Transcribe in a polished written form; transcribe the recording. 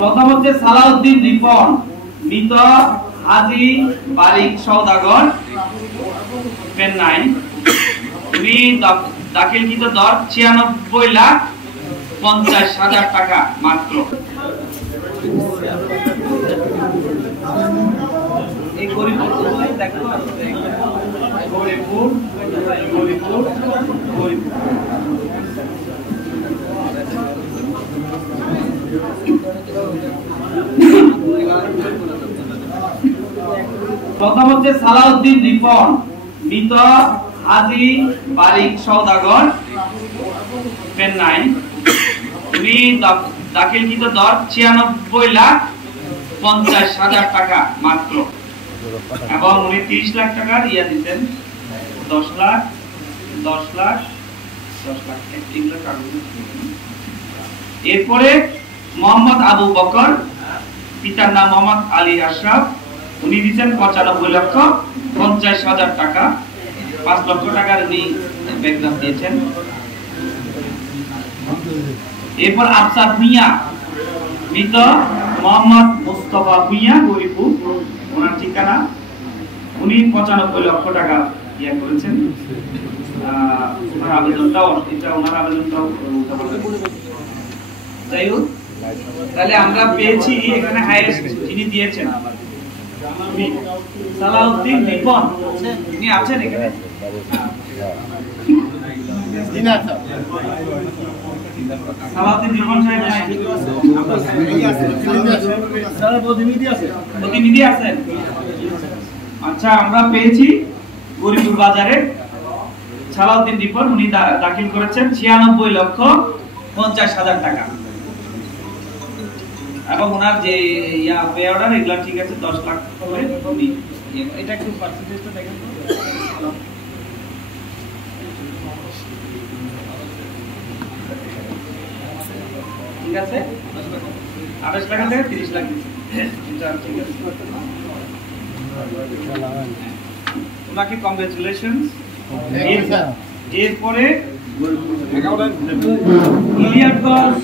প্রথম হচ্ছে সালাউদ্দিন রিপন, মৃত হাজী বারিক সওদাগর, পেন্নাই। তুমি দাখিলকৃত দর 96,50,000 টাকা মাত্র। এই গরিবপুর দেখো, গরিবপুর গরিবপুর গরিবপুর প্রথম হচ্ছে সালাউদ্দিন রিপন, মৃত হাজী বারিক সওদাগর, পেন্নাই। তুমি দাখিলকৃত দর 96,50,000 টাকা মাত্র, এবং উনি 30 লাখ টাকার ইয়া দিতেন। 10 লাখ 10 লাখ 10 লাখ এগুলো কাগজ। এরপরে মোহাম্মদ আবু বকর, পিতার নাম মোহাম্মদ আলী আশরাফ, উনি দিচ্ছেন 95,50,000 টাকা। 5 লক্ষ টাকার উনি ব্যাকগ্রাউন্ড দিয়েছেন। এরপর আফসার ভুঁইয়া, মৃত মোহাম্মদ মুস্তফা ভুঁইয়া, গরিবপুর, ওনার ঠিকানা। উনি 95 লক্ষ টাকা ইয়া করেছেন। ওনার আবেদনটাও ওনার আবেদনটাও যাই হোক, তাহলে আমরা পেয়েছি এখানে হাইয়েস্ট যিনি দিয়েছেন সালাউদ্দিন রিপন। তিনি আছেন এখানে? সালাউদ্দিন রিপন সাহেব নাই? প্রতিনিধি আছেন? আচ্ছা, আমরা পেয়েছি গরিবপুর বাজারে সালাউদ্দিন রিপন, উনি দাখিল করেছেন 96,50,000 টাকা, এবং ওনার যে ইয়া পে অর্ডার এগুলা ঠিক আছে। 10 লাখ করে উনি, এটা একটু পার্সেন্টেজটা দেখেন তো। ঠিক আছে, 28 লাখ থেকে 30 লাখ এটা ঠিক আছে। ওনাকে কংগ্রেচুলেশনস। এরপরে ইলিয়াটগঞ্জ